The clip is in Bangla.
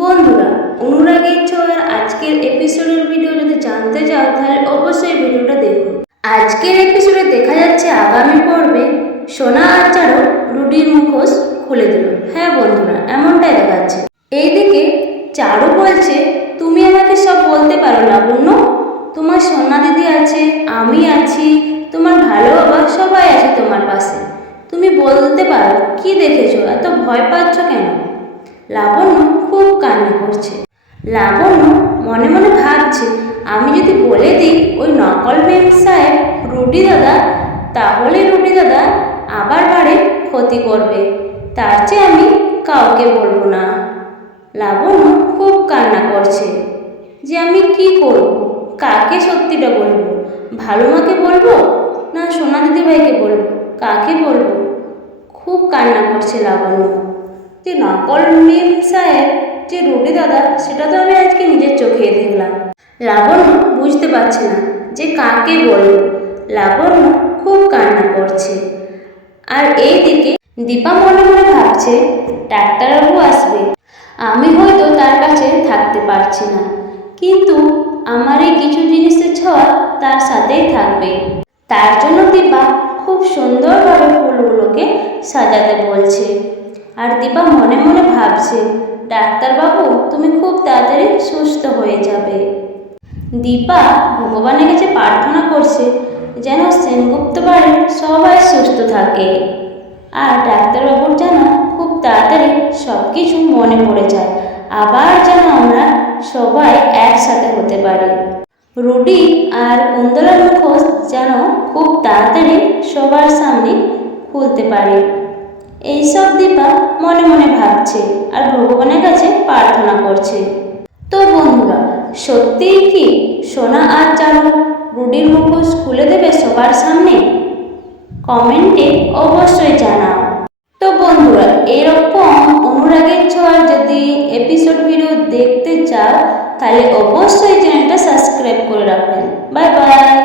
বন্ধুরা, অনুরাগের ছোঁয়ার আজকের এপিসোডের ভিডিও যদি জানতে চাও তাহলে অবশ্যই ভিডিওটা দেখুন। আজকের এপিসোডে দেখা যাচ্ছে আগামী পর্বে সোনা আর চারু রুডির মুখোশ খুলে দিল। হ্যাঁ বন্ধুরা, এমনটাই দেখাচ্ছে। এইদিকে চারু বলছে, তুমি আমাকে সব বলতে পারো না বোন, তোমার সোনা দিদি আছে, আমি আছি, তোমার ভালো বাবা সবাই আছে তোমার পাশে, তুমি বলতে পারো। কি দেখেছো, এত ভয় পাচ্ছ কেন? লাবণ্য খুব কান্না করছে। লাবণ্য মনে মনে ভাবছে, আমি যদি বলে দিই ওই নকল মেম সাহেব রুডি দাদা, তাহলে রুডি দাদা আবার বাড়ির ক্ষতি করবে, তার চেয়ে আমি কাউকে বলবো না। লাবণ্য খুব কান্না করছে যে আমি কি করব, কাকে সত্যিটা বলবো, ভালো মাকে বলবো না সোনা দিদিভাইকে বলবো, কাকে বলবো? খুব কান্না করছে লাবণ্য। যে নকল মেম সাহেব যে রুডি দাদা, সেটা তো আমি আজকে নিজের চোখে দেখলাম। লাবণ্য বুঝতে পারছে না যে কাকে বলবো। লাবণ্য খুব কান্না করছে। আর এইদিকে দীপা মনে মনে ভাবছে, ডাক্তারবাবু আসবে, আমি হয়তো তার কাছে থাকতে পারছি না, কিন্তু আমার এই কিছু জিনিসের ছোঁয়া তার সাথেই থাকবে। তার জন্য দীপা খুব সুন্দরভাবে ফুলগুলোকে সাজাতে বলছে। আর দীপা মনে মনে ভাবছে, ডাক্তারবাবু তুমি খুব তাড়াতাড়ি সুস্থ হয়ে যাবে। দীপা ভগবানের কাছে প্রার্থনা করছে যেন সেনগুপ্ত বাড়ির সবাই সুস্থ থাকে, আর ডাক্তারবাবুর যেন খুব তাড়াতাড়ি সব কিছু মনে পড়ে যায়, আবার যেন আমরা সবাই একসাথে হতে পারি। রুডি আর কুন্দলার মুখোশ যেন খুব তাড়াতাড়ি সবার সামনে খুলতে পারে, এইসব দীপা মনে মনে ভাবছে আর ভগবানের কাছে প্রার্থনা করছে। তো বন্ধুরা, সত্যিই কি সোনা আর চারু রুডির মুখোশ খুলে দেবে সবার সামনে? কমেন্টে অবশ্যই জানাও। তো বন্ধুরা, এরকম অনুরাগের ছোঁয়ার যদি এপিসোড ভিডিও দেখতে চাও তাহলে অবশ্যই চ্যানেলটা সাবস্ক্রাইব করে রাখবেন। Bye bye.